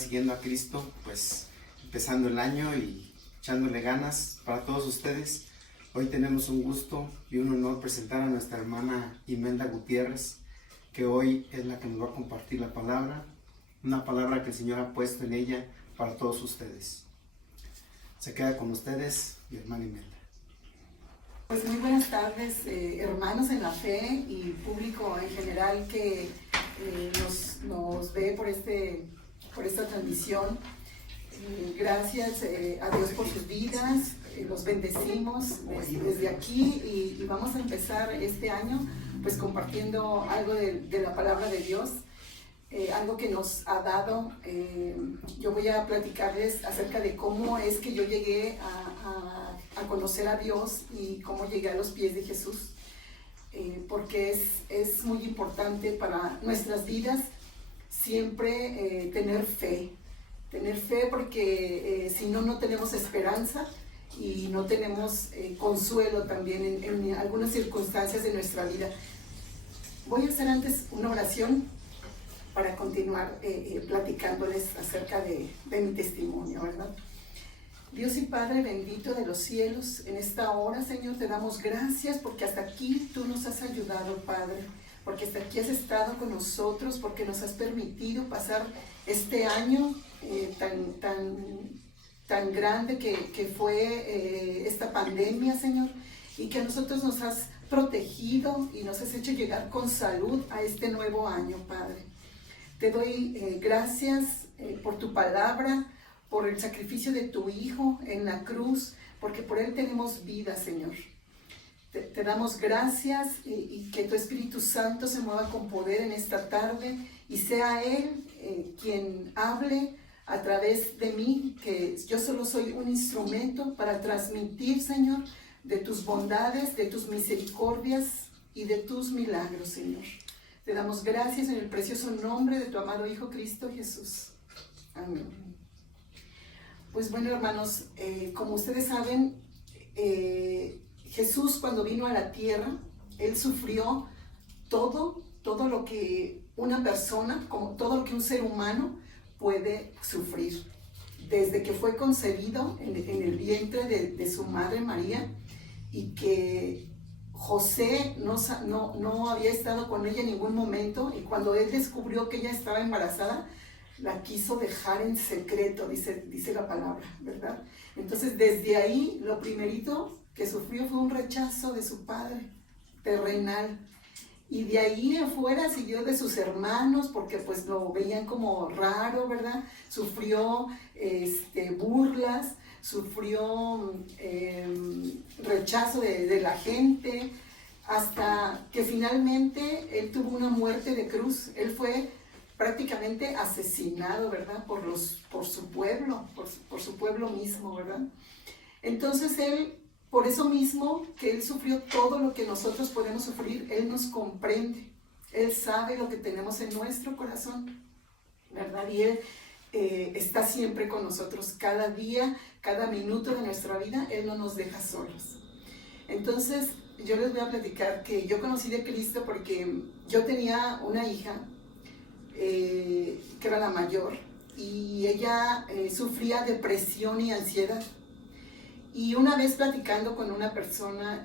siguiendo a Cristo, pues empezando el año y echándole ganas para todos ustedes. Hoy tenemos un gusto y un honor presentar a nuestra hermana Imelda Gutiérrez, que hoy es la que nos va a compartir la palabra, una palabra que el Señor ha puesto en ella para todos ustedes. Se queda con ustedes mi hermana Imelda. Pues muy buenas tardes, hermanos en la fe y público en general que nos ve por esta transmisión. Gracias a Dios por sus vidas, los bendecimos desde aquí y vamos a empezar este año pues compartiendo algo de la palabra de Dios, algo que nos ha dado. Yo voy a platicarles acerca de cómo es que yo llegué a conocer a Dios y cómo llegué a los pies de Jesús, porque es muy importante para nuestras vidas siempre tener fe porque si no, no tenemos esperanza y no tenemos consuelo también en algunas circunstancias de nuestra vida. Voy a hacer antes una oración para continuar platicándoles acerca de mi testimonio, ¿verdad? Dios y Padre bendito de los cielos, en esta hora, Señor, te damos gracias porque hasta aquí tú nos has ayudado, Padre, porque hasta aquí has estado con nosotros, porque nos has permitido pasar este año tan grande que fue esta pandemia, Señor, y que a nosotros nos has protegido y nos has hecho llegar con salud a este nuevo año, Padre. Te doy gracias por tu palabra, por el sacrificio de tu Hijo en la cruz, porque por Él tenemos vida, Señor. Te damos gracias y que tu Espíritu Santo se mueva con poder en esta tarde y sea Él quien hable a través de mí, que yo solo soy un instrumento para transmitir, Señor, de tus bondades, de tus misericordias y de tus milagros, Señor. Te damos gracias en el precioso nombre de tu amado Hijo Cristo Jesús. Amén. Pues bueno, hermanos, como ustedes saben, Jesús cuando vino a la tierra, Él sufrió todo lo que una persona, como todo lo que un ser humano puede sufrir. Desde que fue concebido en el vientre de su madre María y que José no había estado con ella en ningún momento, y cuando él descubrió que ella estaba embarazada, la quiso dejar en secreto, dice la palabra, ¿verdad? Entonces desde ahí lo primerito que sufrió fue un rechazo de su padre terrenal, y de ahí afuera siguió de sus hermanos porque pues lo veían como raro, ¿verdad? Sufrió burlas, sufrió rechazo de la gente, hasta que finalmente él tuvo una muerte de cruz. Él fue prácticamente asesinado, ¿verdad? Por su pueblo, por su pueblo mismo, ¿verdad? Entonces él, por eso mismo que él sufrió todo lo que nosotros podemos sufrir, él nos comprende, él sabe lo que tenemos en nuestro corazón, ¿verdad? Y él está siempre con nosotros, cada día, cada minuto de nuestra vida, él no nos deja solos. Entonces yo les voy a platicar que yo conocí de Cristo porque yo tenía una hija que era la mayor, y ella sufría depresión y ansiedad. Y una vez platicando con una persona,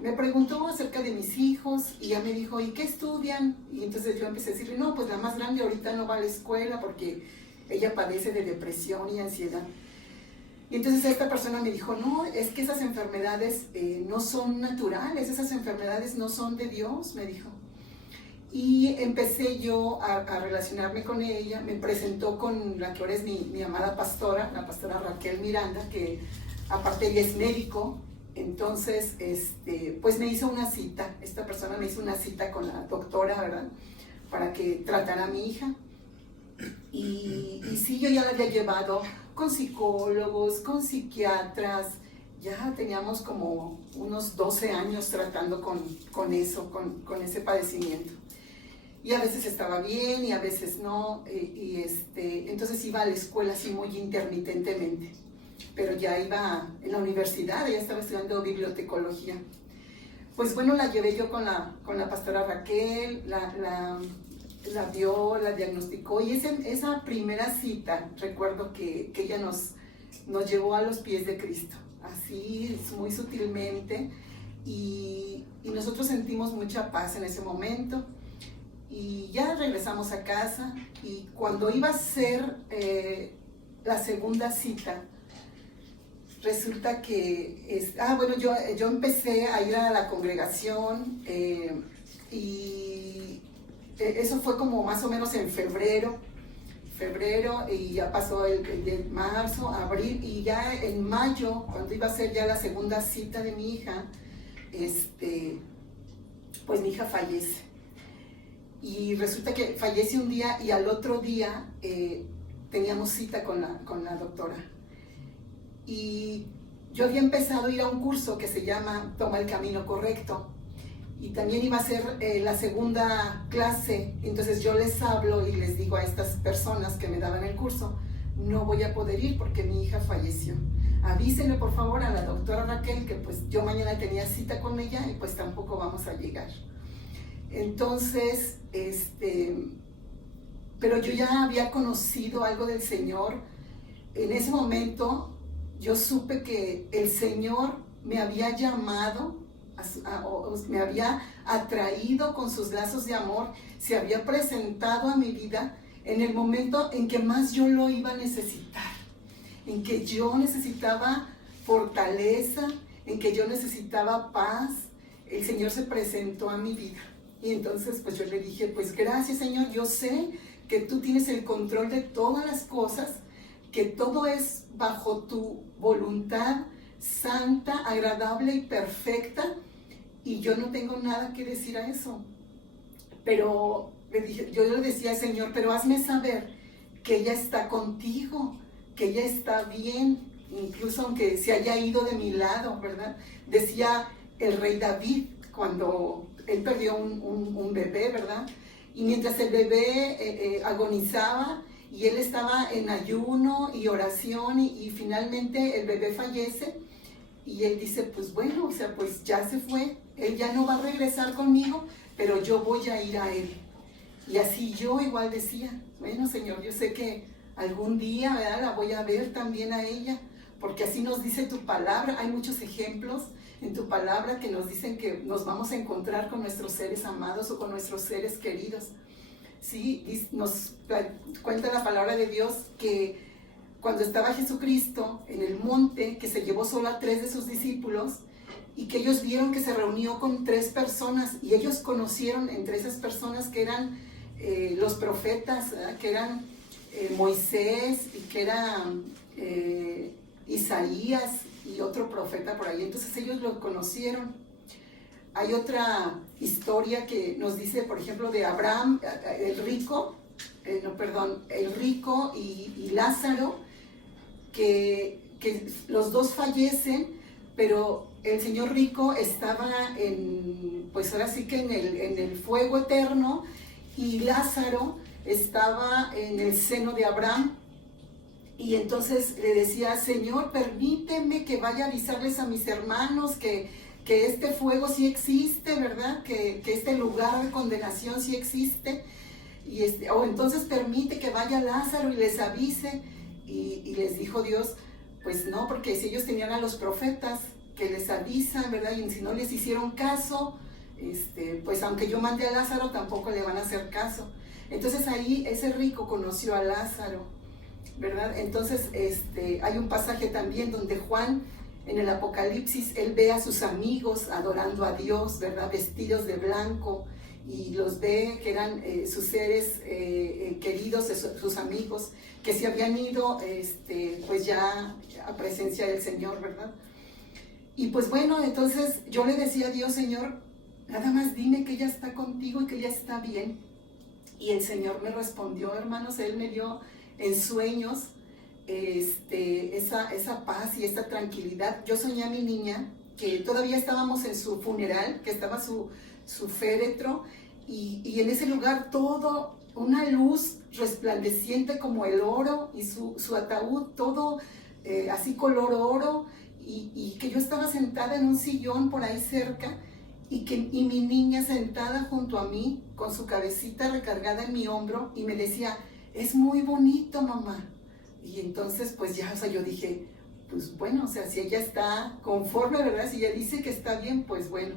me preguntó acerca de mis hijos, y ella me dijo, ¿y qué estudian? Y entonces yo empecé a decirle, no, pues la más grande ahorita no va a la escuela porque ella padece de depresión y ansiedad. Y entonces esta persona me dijo, no, es que esas enfermedades no son naturales, esas enfermedades no son de Dios, me dijo. Y empecé yo a relacionarme con ella, me presentó con la que ahora es mi amada pastora, la pastora Raquel Miranda, que aparte ella es médico. Entonces, pues me hizo una cita, esta persona me hizo una cita con la doctora, ¿verdad? Para que tratara a mi hija. Y sí, yo ya la había llevado con psicólogos, con psiquiatras, ya teníamos como unos 12 años tratando con ese padecimiento. Y a veces estaba bien y a veces no, entonces iba a la escuela así muy intermitentemente, pero ya iba en la universidad, ya estaba estudiando bibliotecología. Pues bueno, la llevé yo con la pastora Raquel, la vio, la diagnosticó y esa primera cita, recuerdo que ella nos llevó a los pies de Cristo, así muy sutilmente, y nosotros sentimos mucha paz en ese momento. Y ya regresamos a casa, y cuando iba a ser la segunda cita, resulta que, yo empecé a ir a la congregación, y eso fue como más o menos en febrero, y ya pasó el de marzo, abril, y ya en mayo, cuando iba a ser ya la segunda cita de mi hija, pues mi hija fallece. Y resulta que fallece un día y al otro día teníamos cita con la doctora. Y yo había empezado a ir a un curso que se llama Toma el Camino Correcto. Y también iba a ser la segunda clase. Entonces yo les hablo y les digo a estas personas que me daban el curso, no voy a poder ir porque mi hija falleció. Avísenle por favor a la doctora Raquel que pues yo mañana tenía cita con ella y pues tampoco vamos a llegar. Entonces, pero yo ya había conocido algo del Señor. En ese momento yo supe que el Señor me había llamado, me había atraído con sus lazos de amor, se había presentado a mi vida en el momento en que más yo lo iba a necesitar, en que yo necesitaba fortaleza, en que yo necesitaba paz. El Señor se presentó a mi vida. Y entonces pues yo le dije, pues gracias Señor, yo sé que tú tienes el control de todas las cosas, que todo es bajo tu voluntad santa, agradable y perfecta, y yo no tengo nada que decir a eso. Pero yo le decía, Señor, pero hazme saber que ella está contigo, que ella está bien, incluso aunque se haya ido de mi lado, ¿verdad? Decía el rey David cuando él perdió un bebé, ¿verdad? Y mientras el bebé agonizaba y él estaba en ayuno y oración y finalmente el bebé fallece y él dice, pues bueno, o sea, pues ya se fue, él ya no va a regresar conmigo, pero yo voy a ir a él. Y así yo igual decía, bueno Señor, yo sé que algún día, ¿verdad?, la voy a ver también a ella, porque así nos dice tu palabra. Hay muchos ejemplos en tu palabra que nos dicen que nos vamos a encontrar con nuestros seres amados o con nuestros seres queridos. Sí, nos cuenta la palabra de Dios que cuando estaba Jesucristo en el monte, que se llevó solo a 3 de sus discípulos y que ellos vieron que se reunió con 3 personas y ellos conocieron entre esas personas que eran los profetas, ¿verdad?, que eran Moisés y que era Isaías y otro profeta por ahí. Entonces ellos lo conocieron. Hay otra historia que nos dice, por ejemplo, de Abraham, el rico y Lázaro, que los dos fallecen, pero el señor rico estaba pues ahora sí que en el fuego eterno, y Lázaro estaba en el seno de Abraham. Y entonces le decía, Señor, permíteme que vaya a avisarles a mis hermanos que este fuego sí existe, ¿verdad? Que este lugar de condenación sí existe. O entonces permite que vaya Lázaro y les avise. Y les dijo Dios, pues no, porque si ellos tenían a los profetas que les avisan, ¿verdad? Y si no les hicieron caso, pues aunque yo mande a Lázaro, tampoco le van a hacer caso. Entonces ahí ese rico conoció a Lázaro, ¿verdad? Entonces hay un pasaje también donde Juan, en el Apocalipsis, él ve a sus amigos adorando a Dios, ¿verdad?, vestidos de blanco, y los ve que eran sus seres queridos, sus amigos, que se habían ido pues ya a presencia del Señor, ¿verdad? Y pues bueno, entonces yo le decía a Dios, Señor, nada más dime que ella está contigo y que ella está bien. Y el Señor me respondió, hermanos, Él me dio en sueños esa paz y esa tranquilidad. Yo soñé a mi niña que todavía estábamos en su funeral, que estaba su féretro, y en ese lugar todo, una luz resplandeciente como el oro, y su ataúd todo así color oro, y que yo estaba sentada en un sillón por ahí cerca, y mi niña sentada junto a mí, con su cabecita recargada en mi hombro, y me decía, es muy bonito, mamá. Y entonces, pues ya, o sea, yo dije, pues bueno, o sea, si ella está conforme, ¿verdad? Si ella dice que está bien, pues bueno.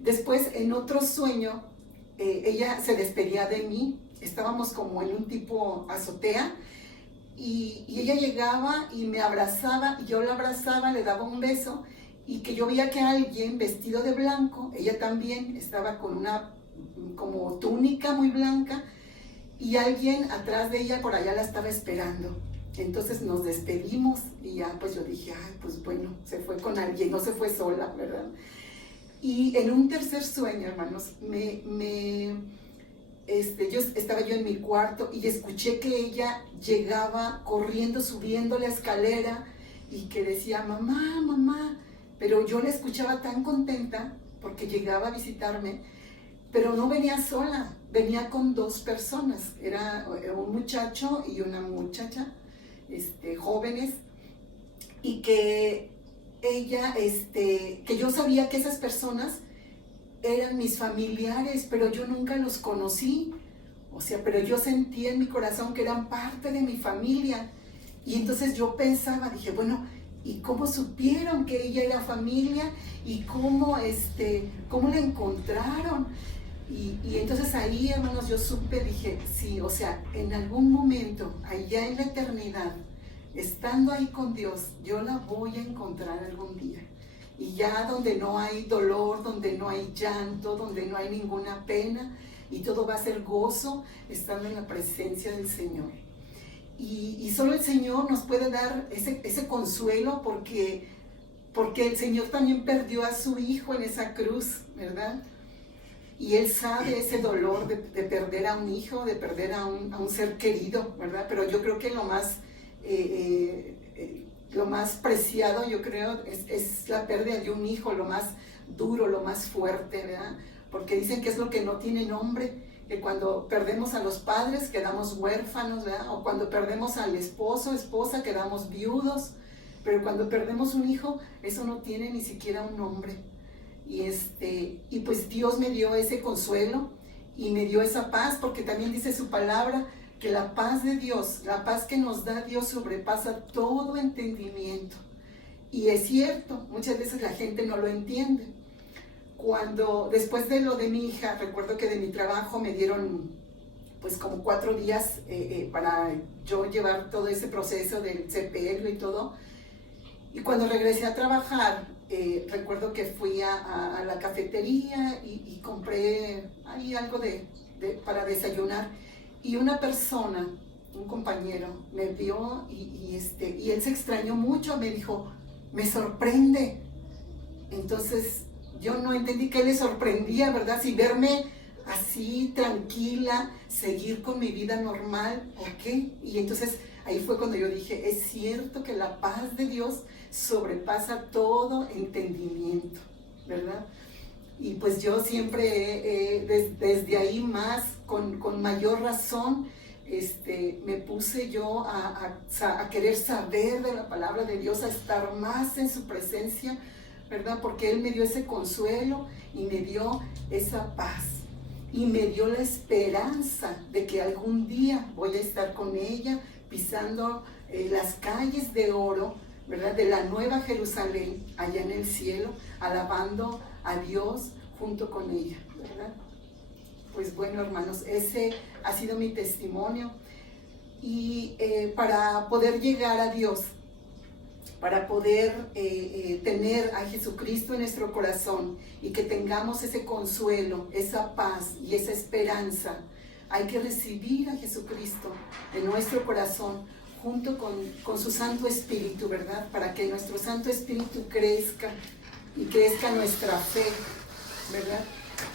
Después, en otro sueño, ella se despedía de mí, estábamos como en un tipo azotea, y ella llegaba y me abrazaba, y yo la abrazaba, le daba un beso, y que yo veía que alguien vestido de blanco, ella también estaba con una como túnica muy blanca, y alguien atrás de ella por allá la estaba esperando. Entonces nos despedimos y ya pues yo dije, ay, pues bueno, se fue con alguien, no se fue sola, ¿verdad? Y en un tercer sueño, hermanos, estaba yo en mi cuarto y escuché que ella llegaba corriendo, subiendo la escalera y que decía, mamá, mamá, pero yo la escuchaba tan contenta porque llegaba a visitarme, pero no venía sola, venía con dos personas, era un muchacho y una muchacha, jóvenes, y que ella, que yo sabía que esas personas eran mis familiares, pero yo nunca los conocí, o sea, pero yo sentí en mi corazón que eran parte de mi familia, y entonces yo pensaba, dije, bueno, ¿y cómo supieron que ella era familia? ¿Y cómo la encontraron? Y entonces ahí, hermanos, yo supe, dije, sí, o sea, en algún momento, allá en la eternidad, estando ahí con Dios, yo la voy a encontrar algún día. Y ya donde no hay dolor, donde no hay llanto, donde no hay ninguna pena, y todo va a ser gozo, estando en la presencia del Señor. Y solo el Señor nos puede dar ese consuelo porque el Señor también perdió a su Hijo en esa cruz, ¿verdad? Y Él sabe ese dolor de perder a un hijo, de perder a un ser querido, ¿verdad? Pero yo creo que lo más preciado, yo creo, es la pérdida de un hijo, lo más duro, lo más fuerte, ¿verdad? Porque dicen que es lo que no tiene nombre, que cuando perdemos a los padres quedamos huérfanos, ¿verdad? O cuando perdemos al esposo, esposa, quedamos viudos, pero cuando perdemos un hijo, eso no tiene ni siquiera un nombre. Y pues Dios me dio ese consuelo y me dio esa paz, porque también dice su palabra que la paz de Dios, la paz que nos da Dios sobrepasa todo entendimiento. Y es cierto, muchas veces la gente no lo entiende. Después de lo de mi hija, recuerdo que de mi trabajo me dieron pues como 4 días para yo llevar todo ese proceso del sepelio y todo. Y cuando regresé a trabajar, recuerdo que fui a la cafetería y compré ahí algo para desayunar. Y una persona, un compañero, me vio y él se extrañó mucho, me dijo, me sorprende. Entonces yo no entendí qué le sorprendía, ¿verdad? Si verme así, tranquila, seguir con mi vida normal, ¿o qué? Y entonces ahí fue cuando yo dije, es cierto que la paz de Dios sobrepasa todo entendimiento, ¿verdad? Y pues yo siempre, desde ahí más, con mayor razón, me puse yo a querer saber de la palabra de Dios, a estar más en su presencia, ¿verdad? Porque Él me dio ese consuelo y me dio esa paz. Y me dio la esperanza de que algún día voy a estar con ella pisando las calles de oro, ¿verdad? De la Nueva Jerusalén, allá en el cielo, alabando a Dios junto con ella, ¿verdad? Pues bueno, hermanos, ese ha sido mi testimonio. Y para poder llegar a Dios, para poder tener a Jesucristo en nuestro corazón y que tengamos ese consuelo, esa paz y esa esperanza, hay que recibir a Jesucristo en nuestro corazón junto con su Santo Espíritu, ¿verdad? Para que nuestro Santo Espíritu crezca y crezca nuestra fe, ¿verdad?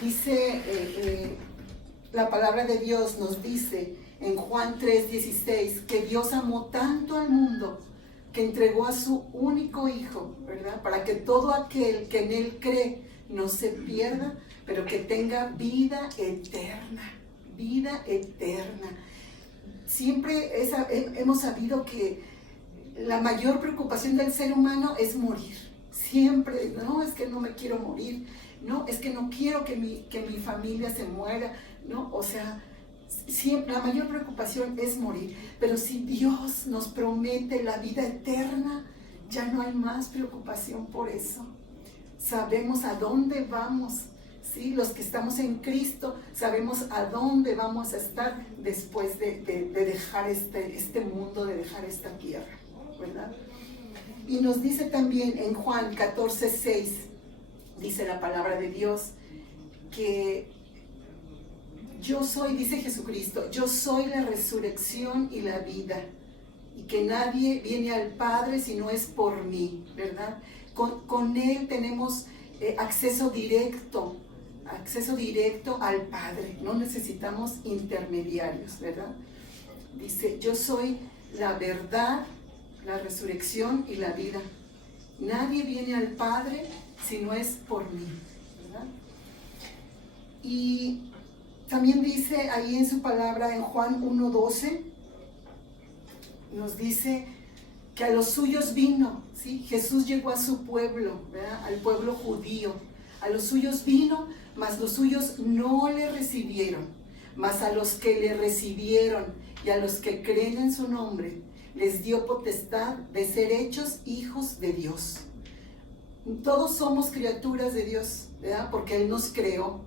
Dice, la palabra de Dios nos dice en Juan 3:16 que Dios amó tanto al mundo que entregó a su único Hijo, ¿verdad? Para que todo aquel que en Él cree no se pierda, pero que tenga vida eterna, vida eterna. Siempre hemos sabido que la mayor preocupación del ser humano es morir. Siempre, no, es que no me quiero morir, no, es que no quiero que mi familia se muera, ¿no? O sea, siempre, la mayor preocupación es morir, pero si Dios nos promete la vida eterna, ya no hay más preocupación por eso. Sabemos a dónde vamos, ¿sí? Los que estamos en Cristo sabemos a dónde vamos a estar después de dejar este mundo, de dejar esta tierra, ¿verdad? Y nos dice también en Juan 14:6, dice la palabra de Dios, que yo soy, dice Jesucristo, yo soy la resurrección y la vida, y que nadie viene al Padre si no es por mí, ¿verdad? Con Él tenemos acceso directo al Padre, no necesitamos intermediarios, ¿verdad? Dice, yo soy la verdad, la resurrección y la vida. Nadie viene al Padre si no es por mí, ¿verdad? Y también dice ahí en su palabra, en Juan 1:12, nos dice que a los suyos vino, ¿sí? Jesús llegó a su pueblo, ¿verdad? Al pueblo judío. A los suyos vino, mas los suyos no le recibieron. Mas a los que le recibieron y a los que creen en su nombre, les dio potestad de ser hechos hijos de Dios. Todos somos criaturas de Dios, ¿verdad? Porque Él nos creó.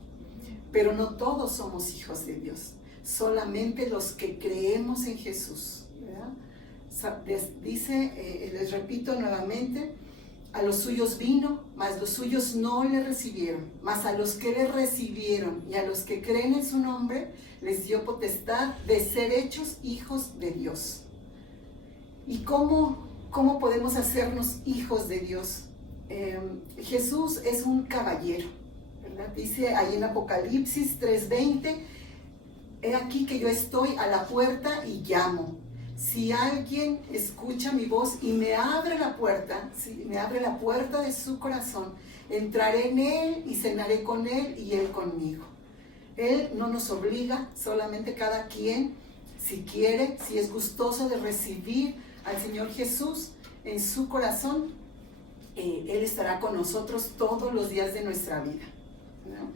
Pero no todos somos hijos de Dios, solamente los que creemos en Jesús, ¿verdad? Dice, les repito nuevamente, a los suyos vino, mas los suyos no le recibieron, mas a los que le recibieron y a los que creen en su nombre, les dio potestad de ser hechos hijos de Dios. ¿Y cómo podemos hacernos hijos de Dios? Jesús es un caballero. Dice ahí en Apocalipsis 3:20, he aquí que yo estoy a la puerta y llamo. Si alguien escucha mi voz y me abre la puerta, ¿sí? Me abre la puerta de su corazón, entraré en él y cenaré con él y él conmigo. Él no nos obliga, solamente cada quien, si quiere, si es gustoso de recibir al Señor Jesús en su corazón, Él estará con nosotros todos los días de nuestra vida, ¿no?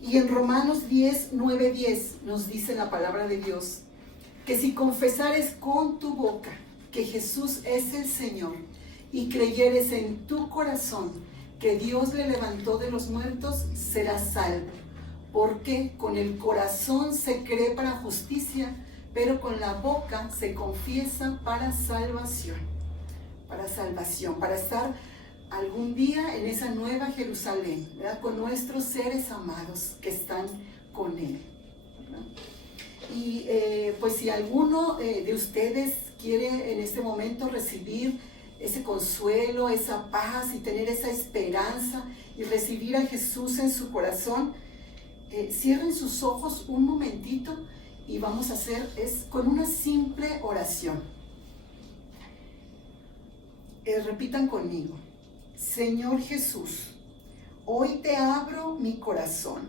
Y en Romanos 9:10 nos dice la palabra de Dios que si confesares con tu boca que Jesús es el Señor y creyeres en tu corazón que Dios le levantó de los muertos, serás salvo. Porque con el corazón se cree para justicia, pero con la boca se confiesa para salvación. Para estar algún día en esa nueva Jerusalén, ¿verdad? Con nuestros seres amados que están con Él, ¿verdad? Y pues si alguno de ustedes quiere en este momento recibir ese consuelo, esa paz y tener esa esperanza y recibir a Jesús en su corazón, cierren sus ojos un momentito y vamos a hacer con una simple oración. Repitan conmigo: Señor Jesús, hoy te abro mi corazón.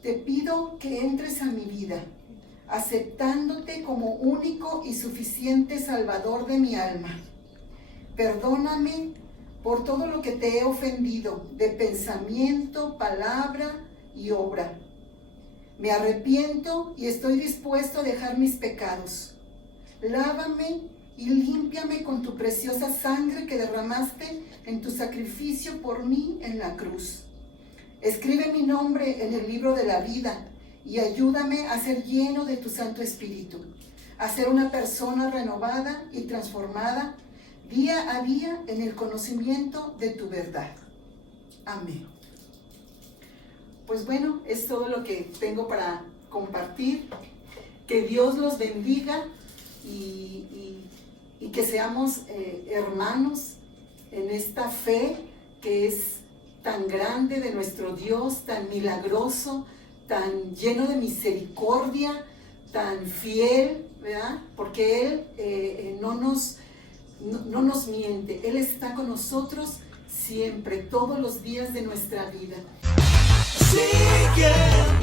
Te pido que entres a mi vida, aceptándote como único y suficiente Salvador de mi alma. Perdóname por todo lo que te he ofendido de pensamiento, palabra y obra. Me arrepiento y estoy dispuesto a dejar mis pecados. Lávame y límpiame con tu preciosa sangre que derramaste en tu sacrificio por mí en la cruz. Escribe mi nombre en el libro de la vida y ayúdame a ser lleno de tu Santo Espíritu, a ser una persona renovada y transformada día a día en el conocimiento de tu verdad. Amén. Pues bueno, es todo lo que tengo para compartir. Que Dios los bendiga y que seamos hermanos en esta fe que es tan grande de nuestro Dios, tan milagroso, tan lleno de misericordia, tan fiel, ¿verdad? Porque Él no nos miente. Él está con nosotros siempre, todos los días de nuestra vida. Sigue.